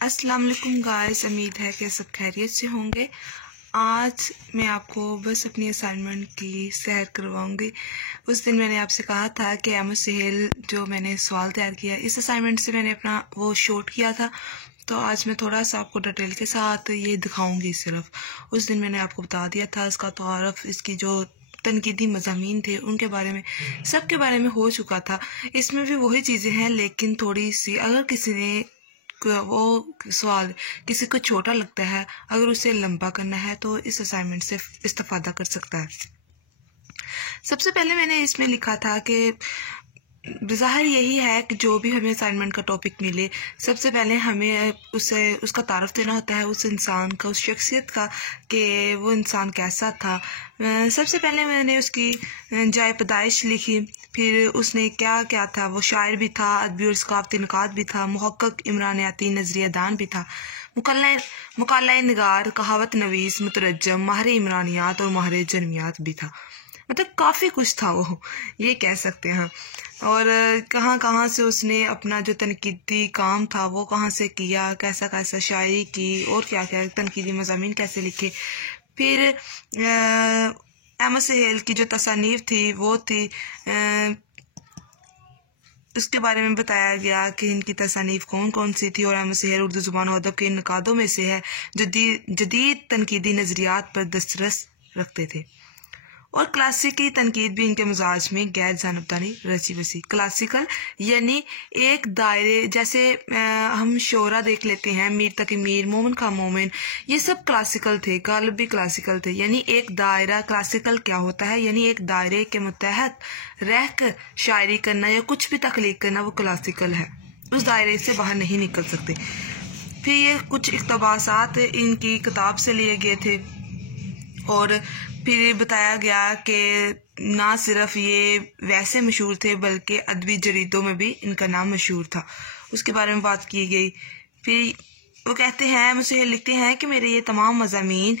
अस्सलाम वालेकुम गाइस, उम्मीद है कि सब खैरियत से होंगे। आज मैं आपको बस अपनी असाइनमेंट की सैर करवाऊंगी। उस दिन मैंने आपसे कहा था कि अहमद सुहेल जो मैंने सवाल तैयार किया, इस असाइनमेंट से मैंने अपना वो शॉर्ट किया था, तो आज मैं थोड़ा सा आपको डिटेल के साथ ये दिखाऊंगी। सिर्फ उस दिन मैंने आपको बता दिया था इसका तारुफ, इसकी जो तनकीदी मज़ामीन थे उनके बारे में, सब के बारे में हो चुका था। इसमें भी वही चीज़ें हैं, लेकिन थोड़ी सी अगर किसी ने वो सवाल किसी को छोटा लगता है, अगर उसे लंबा करना है तो इस असाइनमेंट से इस्तेफादा कर सकता है। सबसे पहले मैंने इसमें लिखा था कि ज़ाहिर यही है कि जो भी हमें असाइनमेंट का टॉपिक मिले, सबसे पहले हमें उसका तारुफ देना होता है, उस इंसान का, उस शख्सियत का, कि वो इंसान कैसा था। सबसे पहले मैंने उसकी जाए पैदाइश लिखी, फिर उसने क्या क्या था। वो शायर भी था, अदबी और सकाफ़ती निकात भी था, मुहक्किक, इमरानियाती नज़रियादान भी था, मुकाला निगार, कहावत नवीस, मुतरज्जम, माहिर इमरानियात और माहिर जर्मियात भी था। मतलब काफ़ी कुछ था वो, ये कह सकते हैं। और कहाँ कहाँ से उसने अपना जो तनकीदी काम था वो कहाँ से किया, कैसा कैसा शायरी की और क्या क्या तनकीदी मज़ामीन कैसे लिखे। फिर अहमद सुहेल की जो तसानीफ थी वो थी, उसके बारे में बताया गया कि इनकी तसानीफ कौन कौन सी थी। और अहमद सुहेल उर्दू ज़ुबान और अदब के नकादों में से है जो जदीद तनकीदी नज़रियात पर दस्तरस रखते थे। और क्लासिकी तनकीद भी इनके मिजाज में गैर जानबदानी रची बसी। क्लासिकल यानी एक दायरे, जैसे हम शोरा देख लेते हैं, मीर तकी मीर, मोमिन खा मोमिन, ये सब क्लासिकल थे, गालिब भी क्लासिकल थे। यानी एक दायरा, क्लासिकल क्या होता है, यानी एक दायरे के मुतहत रह कर शायरी करना या कुछ भी तख्लीक करना, वो क्लासिकल है, उस दायरे से बाहर नहीं निकल सकते। फिर ये कुछ इक़्तिबासात इनकी किताब से लिए गए थे। और फिर बताया गया कि ना सिर्फ ये वैसे मशहूर थे बल्कि अदबी जरीदों में भी इनका नाम मशहूर था, उसके बारे में बात की गई। फिर वो कहते हैं, मुझे लिखते हैं कि मेरे ये तमाम मज़ामीन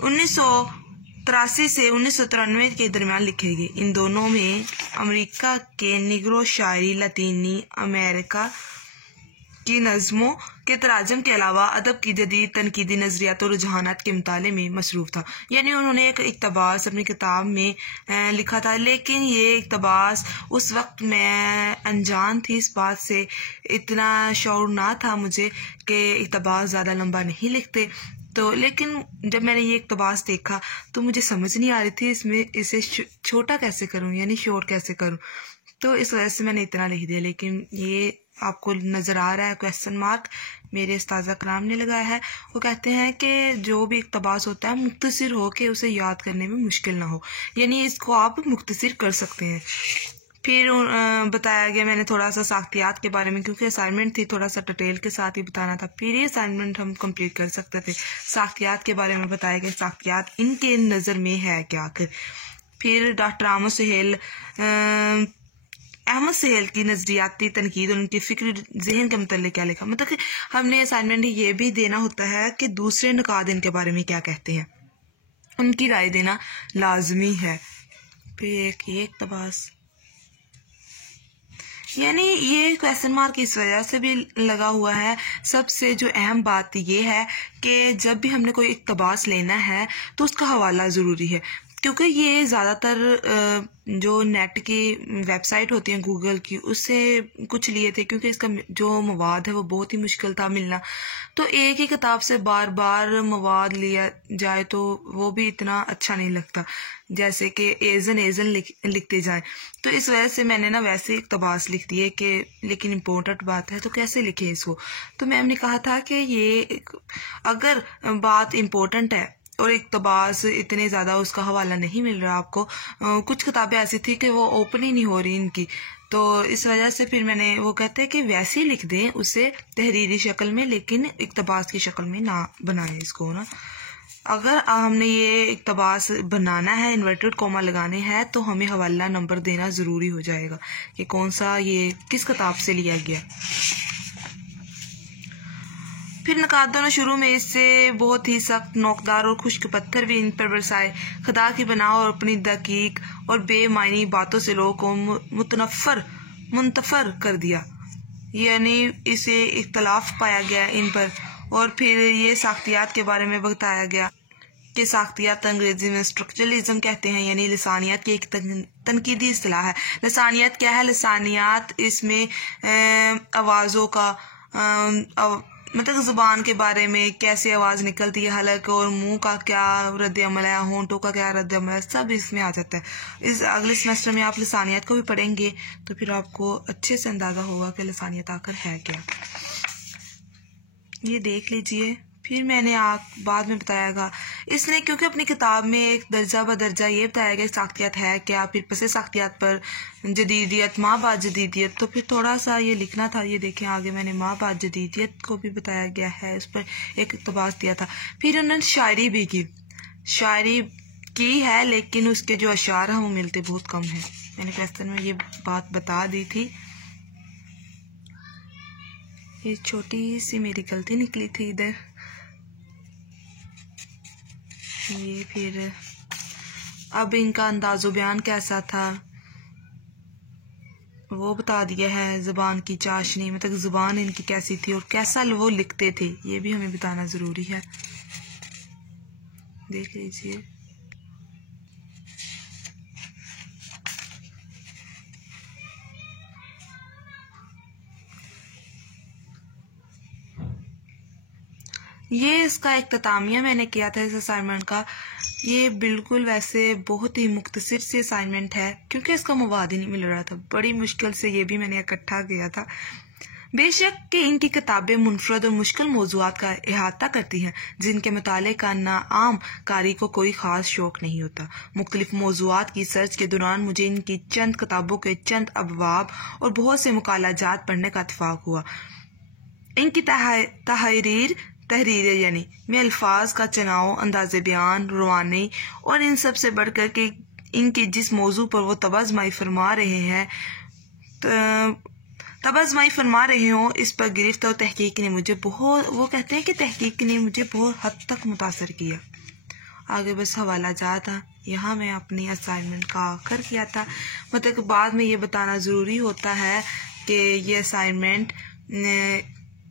1983 से 1993 के दरमियान लिखे गए। इन दोनों में अमेरिका के निगरो शायरी, लतीनी अमेरिका की नज़मों के तराजम के अलावा अदब की जदीद तनकीदी नज़रियात और रुझानात के मुताले में मसरूफ़ था। यानी उन्होंने एक इक़्तिबास अपनी किताब में लिखा था, लेकिन ये इक़्तिबास उस वक्त मैं अनजान थी, इस बात से इतना शौर ना था मुझे कि इक़्तिबास ज़्यादा लंबा नहीं लिखते। तो लेकिन जब मैंने ये इक़्तिबास देखा तो मुझे समझ नहीं आ रही थी इसमें इसे छोटा कैसे करूँ, यानी शॉर्ट कैसे करूँ। तो इस वजह से मैंने इतना लिख दिया। लेकिन ये आपको नज़र आ रहा है क्वेश्चन मार्क मेरे उस्ताज़ा कराम ने लगाया है। वो कहते हैं कि जो भी इक़्तिबास होता है मुख्तसर हो के उसे याद करने में मुश्किल ना हो, यानी इसको आप मुख्तसर कर सकते हैं। फिर बताया गया, मैंने थोड़ा सा साख्तियात के बारे में, क्योंकि असाइनमेंट थी, थोड़ा सा डिटेल के साथ ही बताना था, फिर ये असाइनमेंट हम कंप्लीट कर सकते थे। साख्तियात के बारे में बताया गया, साख्तियात इनके नज़र में है क्या। फिर डॉक्टर अहमद सुहेल की नज़रियाती तनकीद और उनकी फ़िक्र जहन के मतलब क्या लिखा। मतलब कि हमने असाइनमेंट ये भी देना होता है कि दूसरे नकाद इनके बारे में क्या कहते हैं, उनकी राय देना लाजमी है। फिर ये इक़्तिबास, यानी ये क्वेश्चन मार्क इस वजह से भी लगा हुआ है। सबसे जो अहम बात ये है कि जब भी हमने कोई इक़्तिबास लेना है तो उसका हवाला ज़रूरी है, क्योंकि ये ज़्यादातर जो नेट की वेबसाइट होती हैं गूगल की, उससे कुछ लिए थे, क्योंकि इसका जो मवाद है वो बहुत ही मुश्किल था मिलना। तो एक ही किताब से बार बार मवाद लिया जाए तो वो भी इतना अच्छा नहीं लगता, जैसे कि एजन लिखते जाए। तो इस वजह से मैंने ना वैसे इक़्तिबास लिख दिए कि, लेकिन इम्पोर्टेंट बात है तो कैसे लिखे इसको। तो मैम ने कहा था कि ये अगर बात इम्पोर्टेंट है और इक़्तिबास इतने ज़्यादा उसका हवाला नहीं मिल रहा आपको, कुछ किताबें ऐसी थी कि वो ओपन ही नहीं हो रही इनकी, तो इस वजह से फिर मैंने, वो कहते हैं कि वैसे ही लिख दें उसे तहरीरी शक्ल में, लेकिन इक़्तिबास की शक्ल में ना बनाएं इसको ना। अगर हमने ये इक़्तिबास बनाना है, इन्वर्टेड कोमा लगाने हैं, तो हमें हवाला नंबर देना ज़रूरी हो जाएगा कि कौन सा ये किस किताब से लिया गया। फिर नकादों ने शुरू में इससे बहुत ही सख्त, नोकदार और खुश्क पत्थर भी इन पर बरसाए। खुदा की बनाओ और अपनी दकीक और बेमायनी बातों से लोगों को मुंतफर कर दिया। यानी इसे इख्तलाफ पाया गया इन पर। और फिर ये साख्तियात के बारे में बताया गया कि साख्तियात अंग्रेजी में स्ट्रक्चरलिज्म कहते हैं, यानी लसानियात की एक तनकीदी इस्तिलाह है। लसानियात क्या है? लसानियात इसमें आवाज़ों का मतलब ज़ुबान के बारे में, कैसे आवाज़ निकलती है, हलक और मुंह का क्या रद्द अमल है, होंठों का क्या रद्द अमल है, सब इसमें आ जाता है। इस अगले सेमेस्टर में आप लसानियात को भी पढ़ेंगे तो फिर आपको अच्छे से अंदाज़ा होगा कि लसानियात आखिर है क्या। ये देख लीजिए। फिर मैंने बाद में बतायागा इसने, क्योंकि अपनी किताब में एक दर्जा ब दर्जा ये बताया गया साख्तियात है क्या, फिर पसे साख्तियात पर जदीदियत, माँ बाद जदीदियत, तो फिर थोड़ा सा ये लिखना था। ये देखें आगे मैंने माँ बाद जदीदियत को भी बताया गया है, उस पर एक इक़्तिबास दिया था। फिर उन्होंने शायरी भी की, शायरी की है लेकिन उसके जो अशार हैं वो मिलते बहुत कम हैं। मैंने क्वेश्चन में ये बात बता दी थी। ये छोटी सी मेरी गलती निकली थी इधर। ये फिर अब इनका अंदाज़ो बयान कैसा था वो बता दिया है। ज़ुबान की चाशनी मतलब ज़ुबान इनकी कैसी थी और कैसा वो लिखते थे ये भी हमें बताना ज़रूरी है। देख लीजिए। ये इसका इख्तितामिया मैंने किया था इस असाइनमेंट का। ये बिल्कुल वैसे बहुत ही मुख्तसर सी असाइनमेंट है क्योंकि इसका मवाद ही नहीं मिल रहा था। बड़ी मुश्किल से ये भी मैंने इकट्ठा किया था। बेशक कि इनकी किताबें मुनफरद और मुश्किल मौज़ूआत का इहाता करती हैं जिनके मुताले का ना आम कारी को कोई ख़ास शौक नहीं होता। मुख्तलिफ मौज़ूआत की सर्च के दौरान मुझे इनकी चंद किताबों के चंद अबवाब और बहुत से मुकालाजात पढ़ने का इत्तेफाक हुआ। इनकी तहरीर यानी में अल्फाज का चुनाव, अंदाज़े बयान, रवानी और इन सब से बढ़कर के इनके जिस मौजू पर वो तबज़माई फरमा रहे हों इस पर गिरफ्त और तहकीक ने मुझे बहुत, वो कहते हैं कि तहकीक ने मुझे बहुत हद तक मुतासर किया। आगे बस हवाला जात था। यहाँ मैं अपनी असाइनमेंट का आखिर किया था। मतलब बाद में ये बताना ज़रूरी होता है कि ये असाइनमेंट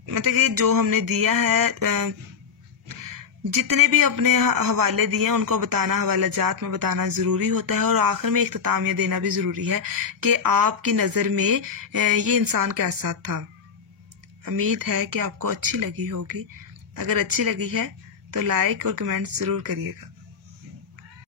मतलब कि जो हमने दिया है, जितने भी अपने हवाले दिए हैं उनको बताना, हवाला जात में बताना ज़रूरी होता है। और आखिर में इख्तितामिया देना भी ज़रूरी है कि आपकी नज़र में ये इंसान कैसा था। उम्मीद है कि आपको अच्छी लगी होगी। अगर अच्छी लगी है तो लाइक और कमेंट ज़रूर करिएगा।